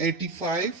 85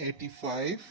85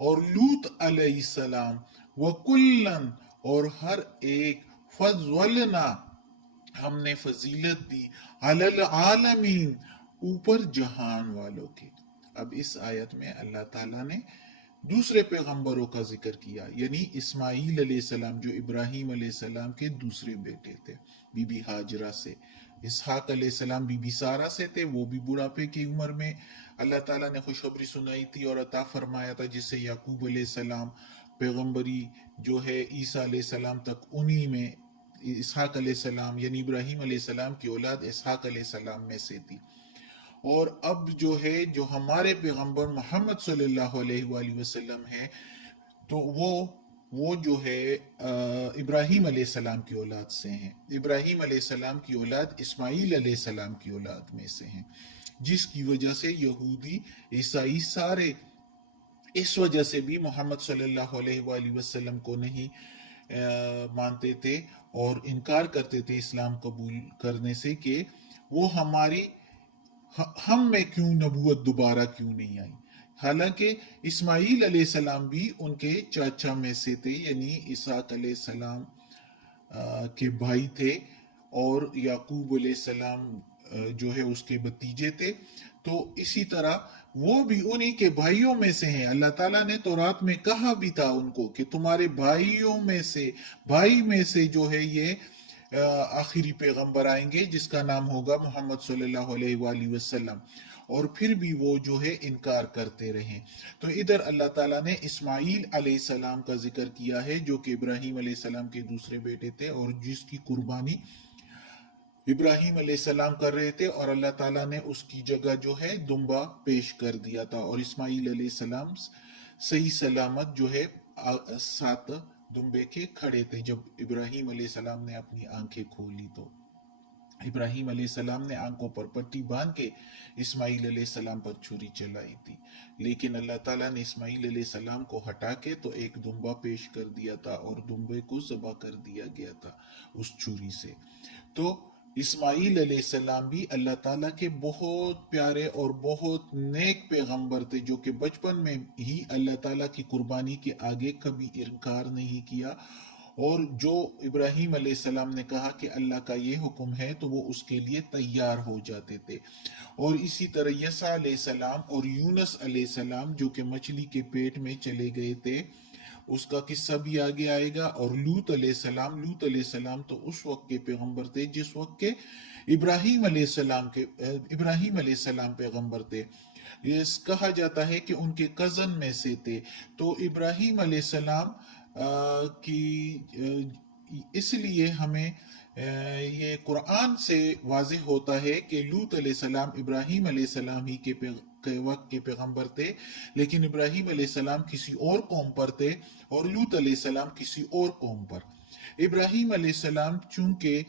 اور لوط علیہ السلام، وکلن اور ہر ایک، فضلنا ہم نے فضیلت دی، علی العالمین اوپر جہان والوں کے۔ اب اس آیت میں اللہ تعالیٰ نے دوسرے پیغمبروں کا ذکر کیا، یعنی اسماعیل علیہ السلام جو ابراہیم علیہ السلام کے دوسرے بیٹے تھے بی بی ہاجرہ سے، اسحاق علیہ السلام بی بی سارہ سے تھے، وہ بھی بڑھاپے کی عمر میں اللہ تعالیٰ نے خوشخبری سنائی تھی اور عطا فرمایا تھا، جس سے یعقوب علیہ السلام پیغمبری جو ہے عیسیٰ علیہ السلام تک انہی میں، اسحاق علیہ السلام یعنی ابراہیم علیہ السلام کی اولاد اسحاق علیہ السلام میں سے تھی۔ اور اب جو ہے جو ہمارے پیغمبر محمد صلی اللہ علیہ وآلہ وسلم ہے، تو وہ جو ہے ابراہیم علیہ السلام کی اولاد سے ہیں، ابراہیم علیہ السلام کی اولاد اسماعیل علیہ السلام کی اولاد میں سے ہیں، جس کی وجہ سے یہودی عیسائی سارے اس وجہ سے بھی محمد صلی اللہ علیہ وآلہ وسلم کو نہیں مانتے تھے اور انکار کرتے تھے اسلام قبول کرنے سے، کہ وہ ہم میں کیوں نبوت دوبارہ کیوں نہیں آئی، حالانکہ اسماعیل علیہ السلام بھی ان کے چاچا میں سے تھے، یعنی اسحاق علیہ السلام کے بھائی تھے، اور یعقوب علیہ السلام جو ہے اس کے بھتیجے تھے، تو اسی طرح وہ بھی انہی کے بھائیوں میں سے ہیں۔ اللہ تعالیٰ نے تورات میں کہا بھی تھا ان کو کہ تمہارے بھائیوں میں سے، بھائی میں سے جو ہے یہ آخری پیغمبر آئیں گے جس کا نام ہوگا محمد صلی اللہ علیہ وآلہ وسلم، اور پھر بھی وہ جو ہے انکار کرتے رہے۔ تو ادھر اللہ تعالیٰ نے اسماعیل علیہ السلام کا ذکر کیا ہے جو کہ ابراہیم علیہ السلام کے دوسرے بیٹے تھے، اور جس کی قربانی ابراہیم علیہ السلام کر رہے تھے، اور اللہ تعالیٰ نے اس کی جگہ جو ہے دمبا پیش کر دیا تھا، اور اسماعیل علیہ السلام صحیح سلامت جو ہے ساتھ دمبے کے کھڑے تھے۔ جب ابراہیم علیہ السلام نے اپنی آنکھیں کھولی تو ابراہیم علیہ السلام نے آنکھوں پر پٹی باندھ کے اسماعیل علیہ السلام پر چھری چلائی تھی، لیکن اللہ تعالیٰ نے اسماعیل علیہ السلام کو ہٹا کے تو ایک دمبا پیش کر دیا تھا، اور دمبے کو ذبح کر دیا گیا تھا اس چھری سے۔ تو اسماعیل علیہ السلام بھی اللہ تعالیٰ کے بہت پیارے اور بہت نیک پیغمبر تھے، جو کہ بچپن میں ہی اللہ تعالیٰ کی قربانی کے آگے کبھی انکار نہیں کیا، اور جو ابراہیم علیہ السلام نے کہا کہ اللہ کا یہ حکم ہے تو وہ اس کے لیے تیار ہو جاتے تھے۔ اور اسی طرح یسع علیہ السلام اور یونس علیہ السلام جو کہ مچھلی کے پیٹ میں چلے گئے تھے، اس کا قصہ بھی آگے آئے گا، اور لوط علیہ السلام تو اس وقت کے پیغمبر تھے جس وقت کے ابراہیم علیہ السلام پیغمبر تھے۔ یہ کہا جاتا ہے کہ ان کے کزن میں سے تھے۔ تو ابراہیم علیہ السلام کی اس لیے ہمیں یہ قرآن سے واضح ہوتا ہے کہ لوط علیہ السلام ابراہیم علیہ السلام ہی کے وقت کے پیغمبر تھے، لیکن ابراہیم علیہ السلام کسی اور قوم پر تھے اور لوط علیہ السلام کسی اور قوم پر۔ ابراہیم علیہ السلام چونکہ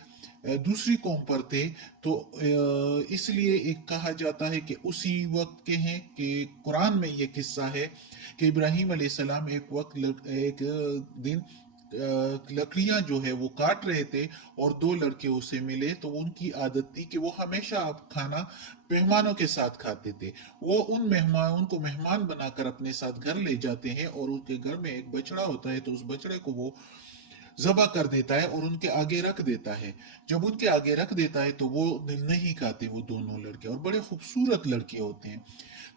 دوسری قوم پر تھے تو اس لیے ایک کہا جاتا ہے کہ اسی وقت کے ہیں، کہ قرآن میں یہ قصہ ہے کہ ابراہیم علیہ السلام ایک دن لکڑیاں جو ہے وہ کاٹ رہے تھے، اور دو لڑکے اسے ملے، تو ان کی عادت تھی کہ وہ ہمیشہ کھانا مہمانوں کے ساتھ کھاتے تھے۔ وہ ان کو مہمان بنا کر اپنے ساتھ گھر لے جاتے ہیں، اور ان کے گھر میں ایک بچڑا ہوتا ہے تو اس بچڑے کو وہ ذبح کر دیتا ہے اور ان کے آگے رکھ دیتا ہے۔ جب ان کے آگے رکھ دیتا ہے تو وہ نہیں کھاتے، وہ دونوں لڑکے، اور بڑے خوبصورت لڑکے ہوتے ہیں،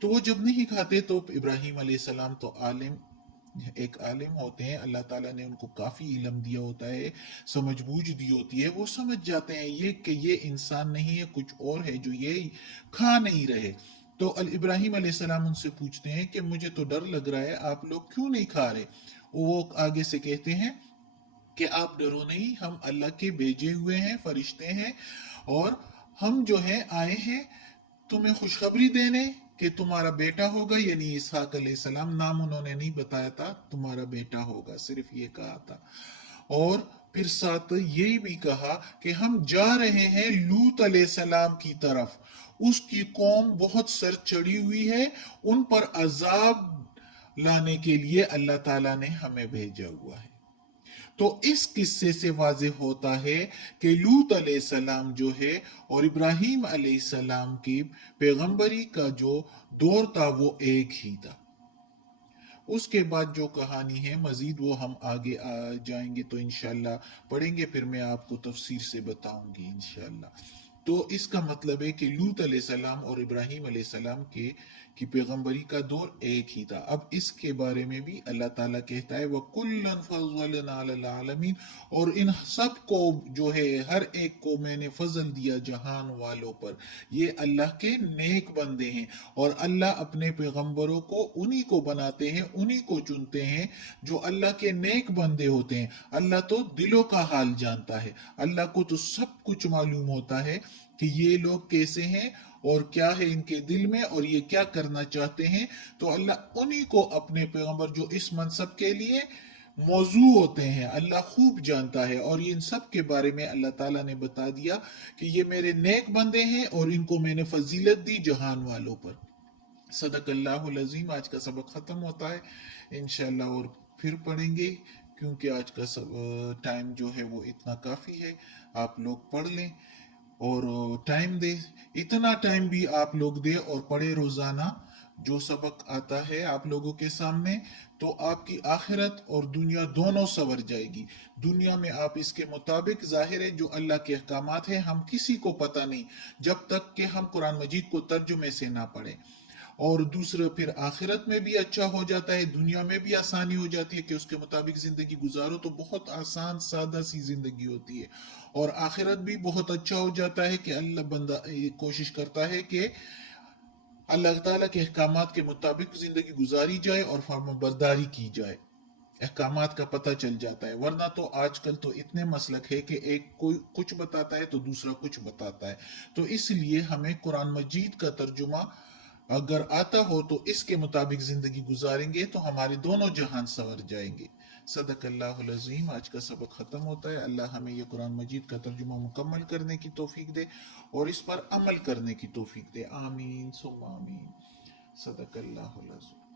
تو وہ جب نہیں کھاتے تو ابراہیم علیہ السلام تو ایک عالم ہوتے ہیں، اللہ تعالیٰ نے ان کو کافی علم دیا ہوتا ہے، سمجھ بوجھ دی ہوتی ہے، وہ سمجھ جاتے ہیں کہ یہ انسان نہیں ہے، کچھ اور ہے جو یہ کھا نہیں رہے۔ تو ابراہیم علیہ السلام ان سے پوچھتے ہیں کہ مجھے تو ڈر لگ رہا ہے، آپ لوگ کیوں نہیں کھا رہے؟ وہ آگے سے کہتے ہیں کہ آپ ڈرو نہیں، ہم اللہ کے بھیجے ہوئے ہیں، فرشتے ہیں، اور ہم جو ہے آئے ہیں تمہیں خوشخبری دینے کہ تمہارا بیٹا ہوگا، یعنی اسحاق علیہ السلام، نام انہوں نے نہیں بتایا تھا، تمہارا بیٹا ہوگا، صرف یہ کہا تھا۔ اور پھر ساتھ یہ بھی کہا کہ ہم جا رہے ہیں لوط علیہ السلام کی طرف، اس کی قوم بہت سر چڑھی ہوئی ہے، ان پر عذاب لانے کے لیے اللہ تعالیٰ نے ہمیں بھیجا ہوا ہے۔ تو اس قصے سے واضح ہوتا ہے کہ لوط علیہ السلام جو ہے اور ابراہیم علیہ السلام کی پیغمبری کا جو دور تھا وہ ایک ہی تھا۔ اس کے بعد جو کہانی ہے مزید وہ ہم آگے جائیں گے تو انشاءاللہ پڑھیں گے، پھر میں آپ کو تفسیر سے بتاؤں گی انشاءاللہ۔ تو اس کا مطلب ہے کہ لوط علیہ السلام اور ابراہیم علیہ السلام کی پیغمبری کا دور ایک ہی تھا۔ اب اس کے بارے میں بھی اللہ تعالیٰ کہتا ہے وَكُلًّا فَضَّلْنَا عَلَى الْعَالَمِينَ، اور ان سب کو جو ہے ہر ایک کو میں نے فضل دیا جہان والوں پر۔ یہ اللہ کے نیک بندے ہیں، اور اللہ اپنے پیغمبروں کو انہی کو بناتے ہیں، انہی کو چنتے ہیں جو اللہ کے نیک بندے ہوتے ہیں۔ اللہ تو دلوں کا حال جانتا ہے، اللہ کو تو سب کچھ معلوم ہوتا ہے کہ یہ لوگ کیسے ہیں اور کیا ہے ان کے دل میں اور یہ کیا کرنا چاہتے ہیں۔ تو اللہ انہی کو اپنے پیغمبر جو اس منصب کے لیے موضوع ہوتے ہیں اللہ خوب جانتا ہے، اور ان سب کے بارے میں اللہ تعالیٰ نے بتا دیا کہ یہ میرے نیک بندے ہیں اور ان کو میں نے فضیلت دی جہان والوں پر۔ صدق اللہ العظیم۔ آج کا سبق ختم ہوتا ہے انشاءاللہ، اور پھر پڑھیں گے کیونکہ آج کا ٹائم جو ہے وہ اتنا کافی ہے۔ آپ لوگ پڑھ لیں اور ٹائم دے، اتنا ٹائم بھی آپ لوگ دے اور پڑھے روزانہ جو سبق آتا ہے آپ لوگوں کے سامنے، تو آپ کی آخرت اور دنیا دونوں سنور جائے گی۔ دنیا میں آپ اس کے مطابق، ظاہر ہے جو اللہ کے احکامات ہیں ہم کسی کو پتہ نہیں جب تک کہ ہم قرآن مجید کو ترجمے سے نہ پڑھیں، اور دوسرا پھر آخرت میں بھی اچھا ہو جاتا ہے، دنیا میں بھی آسانی ہو جاتی ہے کہ اس کے مطابق زندگی گزارو تو بہت آسان سادہ سی زندگی ہوتی ہے، اور آخرت بھی بہت اچھا ہو جاتا ہے کہ اللہ بندہ کوشش کرتا ہے کہ اللہ تعالیٰ کے احکامات کے مطابق زندگی گزاری جائے اور فرمان برداری کی جائے، احکامات کا پتہ چل جاتا ہے۔ ورنہ تو آج کل تو اتنے مسلک ہے کہ ایک کوئی کچھ بتاتا ہے تو دوسرا کچھ بتاتا ہے، تو اس لیے ہمیں قرآن مجید کا ترجمہ اگر آتا ہو تو اس کے مطابق زندگی گزاریں گے تو ہمارے دونوں جہان سنور جائیں گے۔ صدق اللہ العظیم۔ آج کا سبق ختم ہوتا ہے۔ اللہ ہمیں یہ قرآن مجید کا ترجمہ مکمل کرنے کی توفیق دے اور اس پر عمل کرنے کی توفیق دے، آمین ثم آمین۔ صدق اللہ العظیم۔